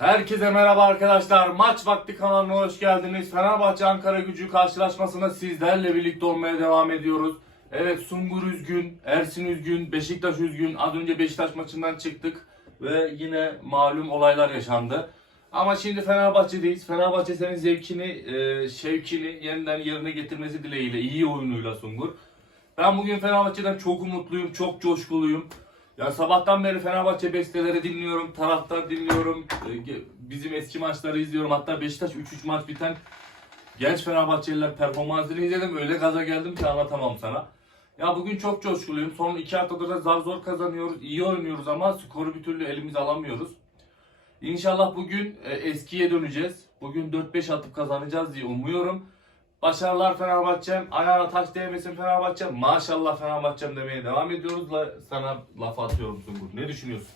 Herkese merhaba arkadaşlar. Maç vakti kanalına hoş geldiniz. Fenerbahçe Ankara gücü karşılaşmasında sizlerle birlikte olmaya devam ediyoruz. Evet Sungur üzgün, Ersin üzgün, Beşiktaş üzgün. Az önce Beşiktaş maçından çıktık ve yine malum olaylar yaşandı. Ama şimdi Fenerbahçe'deyiz. Fenerbahçe senin zevkini, e, şevkini yeniden yerine getirmesi dileğiyle iyi oyunuyla Sungur. Ben bugün Fenerbahçe'den çok umutluyum, çok coşkuluyum. Ya sabahtan beri Fenerbahçe besteleri dinliyorum, taraftar dinliyorum, e, bizim eski maçları izliyorum. Hatta Beşiktaş 3-3 maç biten genç Fenerbahçeliler performansını izledim. Öyle gaza geldim ki anlatamam sana. Ya bugün çok coşkuluyum. Son iki haftadır da zar zor kazanıyoruz, iyi oynuyoruz ama skoru bir türlü elimize alamıyoruz. İnşallah bugün e, eskiye döneceğiz. Bugün 4-5 atıp kazanacağız diye umuyorum. Başarılar Fenerbahçe'm. Ayağına taş değmesin Fenerbahçe'm. Maşallah Fenerbahçe'm demeye devam ediyoruz. La, sana laf atıyorum Sungur. Ne düşünüyorsun?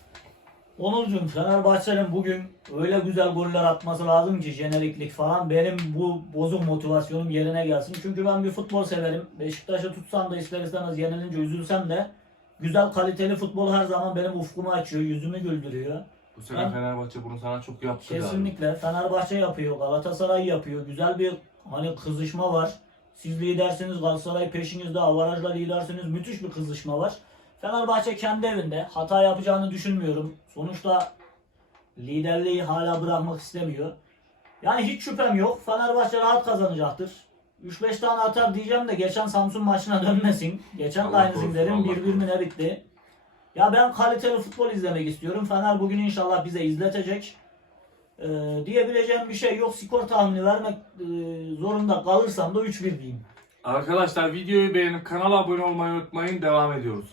Onurcuğum Fenerbahçe'nin bugün öyle güzel goller atması lazım ki jeneriklik falan benim bu bozuk motivasyonum yerine gelsin. Çünkü ben bir futbol severim. Beşiktaş'ı tutsam da ister istemez yenilince üzülsem de güzel kaliteli futbol her zaman benim ufkumu açıyor, yüzümü güldürüyor. Bu sene Ben- Fenerbahçe bunu sana çok yaptı galiba. Kesinlikle Fenerbahçe yapıyor, Galatasaray yapıyor. Güzel bir hani kızışma var. Siz lidersiniz, Galatasaray peşinizde, avarajla lidersiniz. Müthiş bir kızışma var. Fenerbahçe kendi evinde hata yapacağını düşünmüyorum. Sonuçta liderliği hala bırakmak istemiyor. Yani hiç şüphem yok. Fenerbahçe rahat kazanacaktır. 3-5 tane atar diyeceğim de geçen Samsun maçına dönmesin. Geçen de aynısını derim. Allah Bir birbirine bitti. Ya ben kaliteli futbol izlemek istiyorum. Fener bugün inşallah bize izletecek. Ee, diyebileceğim bir şey yok. Skor tahmini vermek e, zorunda kalırsam da 3-1 diyeyim. Arkadaşlar videoyu beğenip kanala abone olmayı unutmayın. Devam ediyoruz.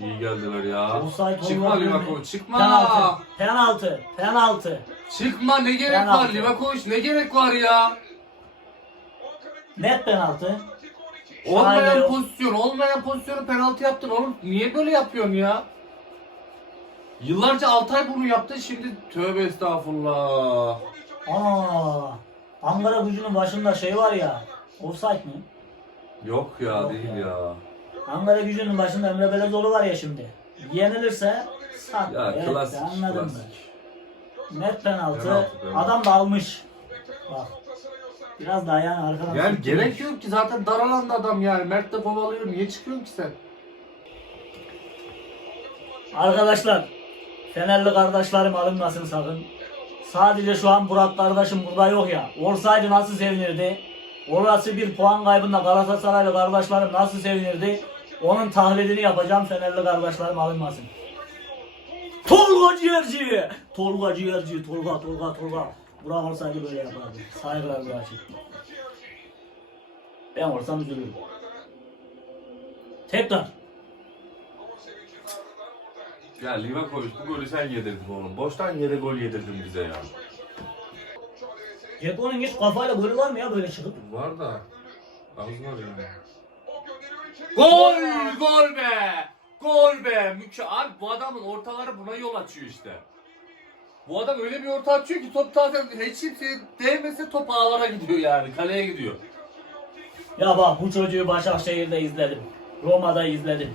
İyi geldiler ya. Offside Çıkma mi? Livakovic çıkma. Penaltı. Penaltı. Penaltı. Çıkma ne gerek Penaltı. var Livakovic ne gerek var ya? Net penaltı. Olmayan yok. pozisyon, olmayan pozisyonu penaltı yaptın oğlum. Niye böyle yapıyorsun ya? Yıllarca Altay bunu yaptı şimdi tövbe estağfurullah. Aa, Ankara gücünün başında şey var ya. Offside mi? Yok ya Yok değil ya. ya. Ankara gücünün başında Emre Belezoğlu var ya şimdi. Yenilirse sat. Ya evet, klasik, anladın mı? klasik. Net penaltı. Penaltı, penaltı. Adam da almış. Bak. Biraz daha yani arkadan. Yani gerek yok ki zaten dar alanda adam yani. Mert de kovalıyor. Niye çıkıyorsun ki sen? Arkadaşlar. Fenerli kardeşlerim alınmasın sakın. Sadece şu an Burak kardeşim burada yok ya. Olsaydı nasıl sevinirdi? Orası bir puan kaybında Galatasaraylı kardeşlerim nasıl sevinirdi? Onun tahlilini yapacağım Fenerli kardeşlerim alınmasın. Tolga Ciğerci! Tolga Ciğerci, Tolga, Tolga, Tolga. Burak olsaydı böyle yapardı. Saygılar Burak'cığım. Ben olsam üzülürüm. Tekrar. Ya Livakovic bu golü sen yedirdin oğlum. Boştan yere gol yedirdin bize ya. Ceko'nun hiç kafayla golü var mı ya böyle çıkıp? Var da. Az var ya. Gol! Gol be! Gol be! Mükemmel. Bu adamın ortaları buna yol açıyor işte. Bu adam öyle bir orta açıyor ki top zaten hiç kimseye değmese top ağlara gidiyor yani. Kaleye gidiyor. Ya bak bu çocuğu Başakşehir'de izledim. Roma'da izledim.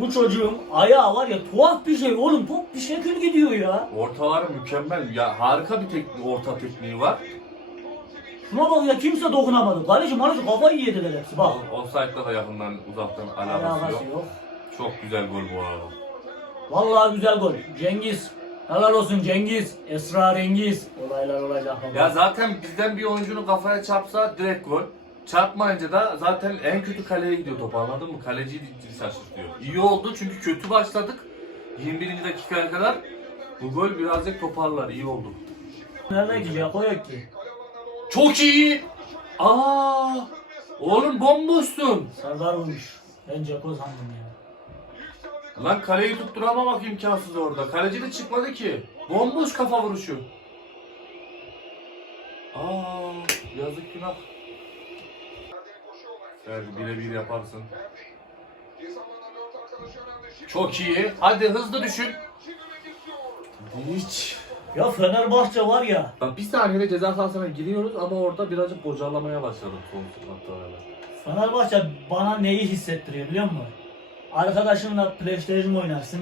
Bu çocuğun ayağı var ya tuhaf bir şey oğlum top bir şekil gidiyor ya. Ortaları mükemmel. Ya harika bir teknik, orta tekniği var. Şuna bak ya kimse dokunamadı. Kaleci maleci kafayı yediler hepsi bak. Offside'da da yakından uzaktan alakası Alakası yok. yok. Çok güzel gol bu arada. Vallahi güzel gol. Cengiz. Helal olsun Cengiz. Esrarengiz. Olaylar olacak baba. Ya zaten bizden bir oyuncunun kafaya çarpsa direkt gol. Çarpmayınca da zaten en kötü kaleye gidiyor top anladın mı? Kaleciyi şaşırtıyor. İyi oldu çünkü kötü başladık. 21. dakikaya kadar bu gol birazcık toparlar. iyi oldu. Nerede Ceko yok ki. Çok iyi. Aa! Oğlum bomboşsun. Serdar vurmuş. Ben Ceko sandım ya. Lan kaleyi tutturamamak imkansız orada. Kaleci de çıkmadı ki. Bomboş kafa vuruşu. Aa, yazık günah. Evet, birebir yaparsın. Çok iyi. Hadi hızlı düşün. Hiç. Ya Fenerbahçe var ya. Bak bir saniyede ceza sahasına giriyoruz ama orada birazcık bocalamaya başladık. Fenerbahçe bana neyi hissettiriyor biliyor musun? Arkadaşınla PlayStation oynarsın.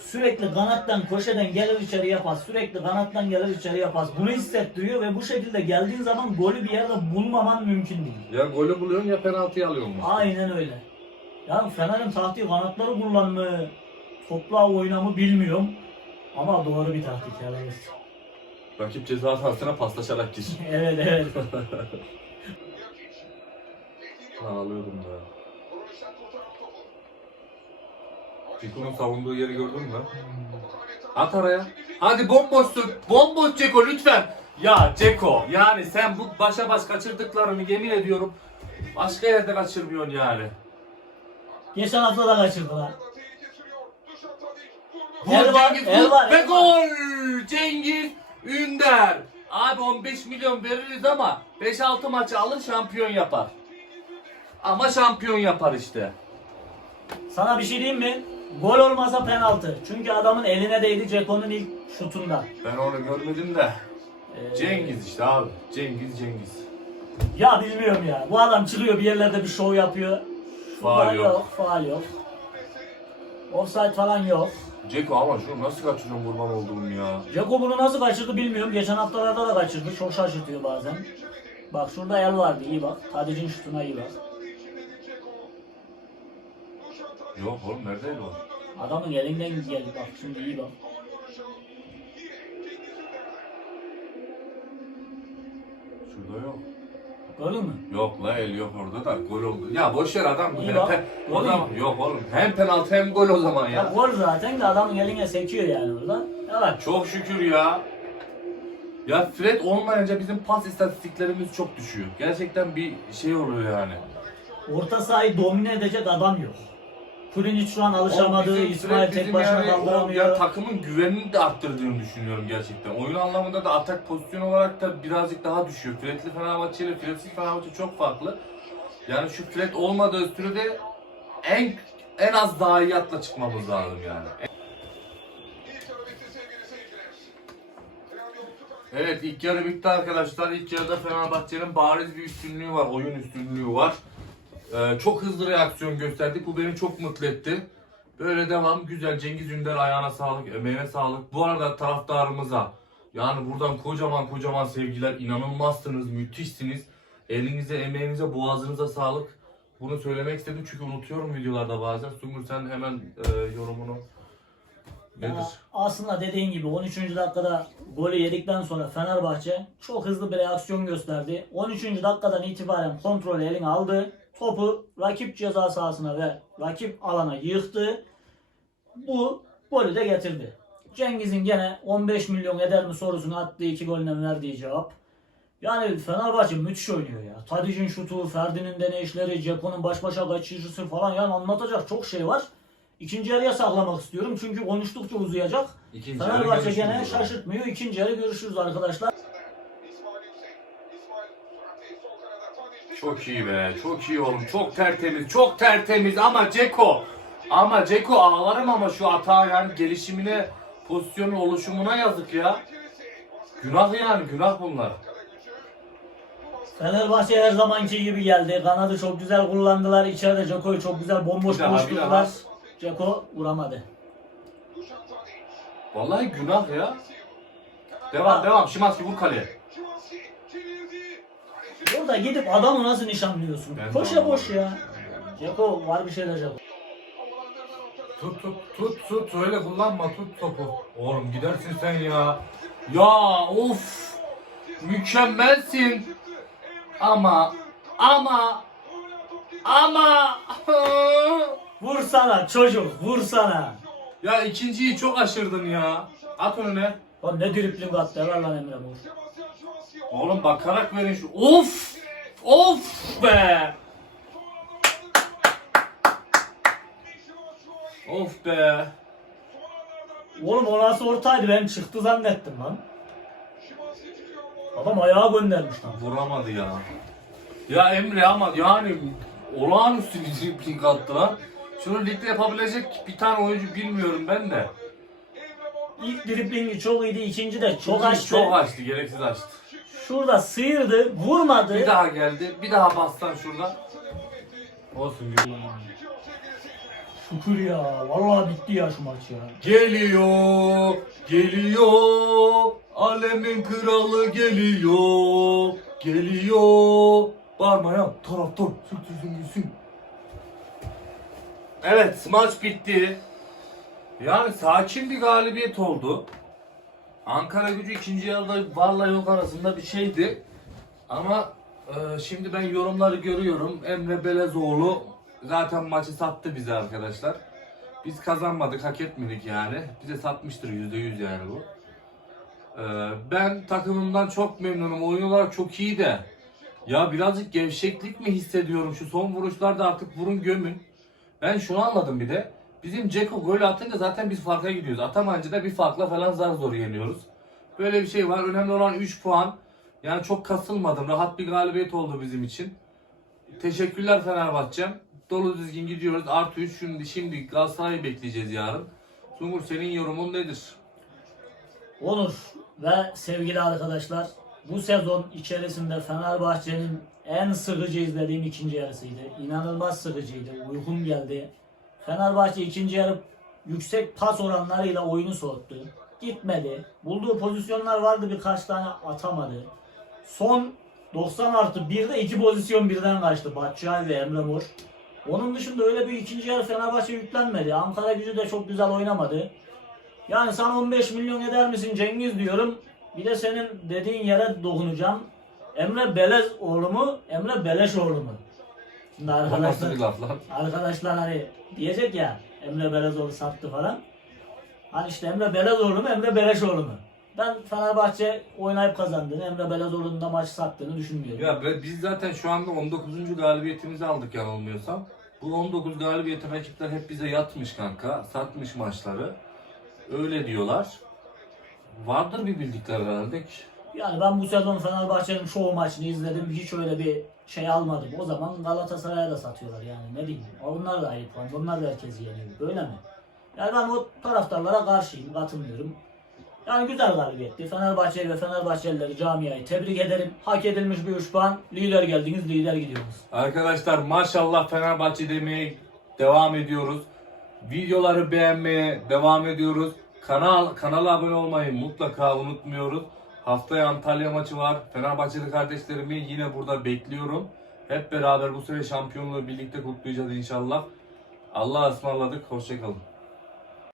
Sürekli kanattan köşeden gelir içeriye pas. Sürekli kanattan gelir içeriye pas. Bunu hissettiriyor ve bu şekilde geldiğin zaman golü bir yerde bulmaman mümkün değil. Ya golü buluyorsun ya penaltıyı alıyorsun. Aynen öyle. Ya Fener'in taktiği kanatları kullanma, topla oynamı bilmiyorum. Ama doğru bir taktik evet. Rakip ceza sahasına paslaşarak gir. Evet evet. Lan alıyordum da. Ciko'nun savunduğu yeri gördün mü? At araya. Hadi bomboşsun. Bomboş Ceko lütfen. Ya Ceko yani sen bu başa baş kaçırdıklarını yemin ediyorum başka yerde kaçırmıyorsun yani. Geçen hafta da kaçırdılar. Vur El var, Cengiz el vur var, ve el gol! Cengiz Ünder. Abi 15 milyon veririz ama 5-6 maçı alır şampiyon yapar. Ama şampiyon yapar işte. Sana bir şey diyeyim mi? Gol olmasa penaltı. Çünkü adamın eline değdi Ceko'nun ilk şutunda. Ben onu görmedim de. Ee, Cengiz işte abi. Cengiz Cengiz. Ya bilmiyorum ya. Bu adam çıkıyor bir yerlerde bir şov yapıyor. Faul Faul yok. Faal yok. Offside falan yok. Ceko ama şunu nasıl kaçırıyorsun kurban olduğum ya. Ceko bunu nasıl kaçırdı bilmiyorum. Geçen haftalarda da kaçırdı. Çok şaşırtıyor bazen. Bak şurada el vardı iyi bak. Tadic'in şutuna iyi bak. Yok oğlum neredeydi o? Adamın elinden geldi bak şimdi iyi bak. Şurada yok. Gördün mü? Yok la el yok orada da gol oldu. Ya boş ver adam. İyi bak, gol o zaman yok oğlum. Hem penaltı hem gol o zaman Ya ya. gol zaten de adamın eline sekiyor yani burada. Evet. Çok şükür ya. Ya Fred olmayınca bizim pas istatistiklerimiz çok düşüyor. Gerçekten bir şey oluyor yani. Orta sahayı domine edecek adam yok. Kulinic şu an alışamadı. Oğlum bizim İsmail Fred tek bizim başına yani o- kaldıramıyor. ya takımın güvenini de arttırdığını düşünüyorum gerçekten. Oyun anlamında da atak pozisyon olarak da birazcık daha düşüyor. Fred'li Fenerbahçe ile Fred'siz Fenerbahçe çok farklı. Yani şu Fred olmadığı sürede en en az zayiatla çıkmamız lazım yani. Evet ilk yarı bitti arkadaşlar. İlk yarıda Fenerbahçe'nin bariz bir üstünlüğü var. Oyun üstünlüğü var. Ee, çok hızlı reaksiyon gösterdik. Bu beni çok mutlu etti. Böyle devam. Güzel. Cengiz Ünder ayağına sağlık, emeğine sağlık. Bu arada taraftarımıza yani buradan kocaman kocaman sevgiler. İnanılmazsınız, müthişsiniz. Elinize, emeğinize, boğazınıza sağlık. Bunu söylemek istedim çünkü unutuyorum videolarda bazen. Sungur sen hemen e, yorumunu Ya nedir? aslında dediğin gibi 13. dakikada golü yedikten sonra Fenerbahçe çok hızlı bir reaksiyon gösterdi. 13. dakikadan itibaren kontrolü eline aldı. Topu rakip ceza sahasına ve rakip alana yıktı. Bu golü de getirdi. Cengiz'in gene 15 milyon eder mi sorusunu attığı iki golüne verdiği cevap. Yani Fenerbahçe müthiş oynuyor ya. Tadic'in şutu, Ferdi'nin deneyişleri, Ceko'nun baş başa kaçırıcısı falan yani anlatacak çok şey var. İkinci yarıya saklamak istiyorum çünkü konuştukça uzayacak. İkinci Fenerbahçe gene şaşırtmıyor. İkinci yarı görüşürüz arkadaşlar. Çok iyi be, çok iyi oğlum, çok tertemiz, çok tertemiz ama Ceko, ama Ceko ağlarım ama şu hata yani gelişimine, pozisyonun oluşumuna yazık ya. Günah yani, günah bunlar. Fenerbahçe her zamanki gibi geldi. Kanadı çok güzel kullandılar. İçeride Ceko'yu çok güzel bomboş Bir daha, bir buluşturdular. daha. Ceko vuramadı. Vallahi günah ya. Devam, devam, Şimanski vur kaleye. Burada gidip adamı nasıl nişanlıyorsun? Ben Koşa boş ya. Ceko var bir şeyler Ceko. Tut tut tut tut öyle kullanma tut topu. Oğlum gidersin sen ya. Ya of. Mükemmelsin. Ama ama ama Vursana çocuk vursana. ya ikinciyi çok aşırdın ya. At önüne. Lan ne dripling attı helal lan Emre Mor. Oğlum bakarak verin şu. Of! Of be! Of be! Oğlum o nasıl ortaydı ben çıktı zannettim lan. Adam ayağa göndermiş lan. Vuramadı ya. Ya Emre ama yani olağanüstü bir dribling attı lan. Şunu ligde yapabilecek bir tane oyuncu bilmiyorum ben de. İlk driblingi çok iyiydi, ikinci de çok açtı. Çok açtı, gereksiz açtı. Şurada sıyırdı, vurmadı. Bir daha geldi, bir daha bastan şurada. Olsun gül. Şükür ya. Vallahi bitti ya şu maç ya. Geliyor, geliyor, alemin kralı geliyor, geliyor. Bağırmayan taraftar sürtürsün gitsin. Evet maç bitti. Yani sakin bir galibiyet oldu. Ankara gücü ikinci yarıda varla yok arasında bir şeydi. Ama e, şimdi ben yorumları görüyorum. Emre Belezoğlu zaten maçı sattı bize arkadaşlar. Biz kazanmadık, hak etmedik yani. Bize satmıştır yüzde yüz yani bu. Ee, ben takımımdan çok memnunum. Oyun çok iyi de. Ya birazcık gevşeklik mi hissediyorum? Şu son vuruşlarda artık vurun gömün. Ben şunu anladım bir de. Bizim Ceko gol atınca zaten biz farka gidiyoruz. Atamayınca da bir farkla falan zar zor yeniyoruz. Böyle bir şey var. Önemli olan 3 puan. Yani çok kasılmadım. Rahat bir galibiyet oldu bizim için. Teşekkürler Fenerbahçe'm. Dolu düzgün gidiyoruz. Artı 3 şimdi, şimdi Galatasaray'ı bekleyeceğiz yarın. Sungur senin yorumun nedir? Onur ve sevgili arkadaşlar bu sezon içerisinde Fenerbahçe'nin en sıkıcı izlediğim ikinci yarısıydı. İnanılmaz sıkıcıydı. Uykum geldi. Fenerbahçe ikinci yarı yüksek pas oranlarıyla oyunu soğuttu. Gitmedi. Bulduğu pozisyonlar vardı birkaç tane atamadı. Son 90 artı 1'de iki pozisyon birden kaçtı. Batshuayi ve Emre Mor. Onun dışında öyle bir ikinci yarı Fenerbahçe yüklenmedi. Ankara gücü de çok güzel oynamadı. Yani sen 15 milyon eder misin Cengiz diyorum. Bir de senin dediğin yere dokunacağım. Emre Belez oğlu mu? Emre Beleş oğlu mu? Şimdi O nasıl arkadaşlar, bir laf lan? arkadaşlar hani diyecek ya Emre Belezoğlu sattı falan. Hani işte Emre Belezoğlu mu Emre Beleşoğlu mu? Ben Fenerbahçe oynayıp kazandığını, Emre Belezoğlu'nun da maçı sattığını düşünmüyorum. Ya be- biz zaten şu anda 19. galibiyetimizi aldık yanılmıyorsam. Bu 19 galibiyete rakipler hep bize yatmış kanka. Satmış maçları. Öyle diyorlar. Vardır bir bildikleri herhalde ki. Yani ben bu sezon Fenerbahçe'nin çoğu maçını izledim. Hiç öyle bir şey almadım. O zaman Galatasaray'a da satıyorlar yani ne diyeyim. Onlar da ayrı puan. Onlar da herkesi yeniyor. Öyle mi? Yani ben o taraftarlara karşıyım. Katılmıyorum. Yani güzel galibiyetti. Fenerbahçe ve Fenerbahçelileri camiayı tebrik ederim. Hak edilmiş bir 3 puan. Lider geldiniz, lider gidiyorsunuz. Arkadaşlar maşallah Fenerbahçe demeye devam ediyoruz. Videoları beğenmeye devam ediyoruz. Kanal kanala abone olmayı mutlaka unutmuyoruz. Haftaya Antalya maçı var. Fenerbahçeli kardeşlerimi yine burada bekliyorum. Hep beraber bu sene şampiyonluğu birlikte kutlayacağız inşallah. Allah'a ısmarladık. Hoşçakalın.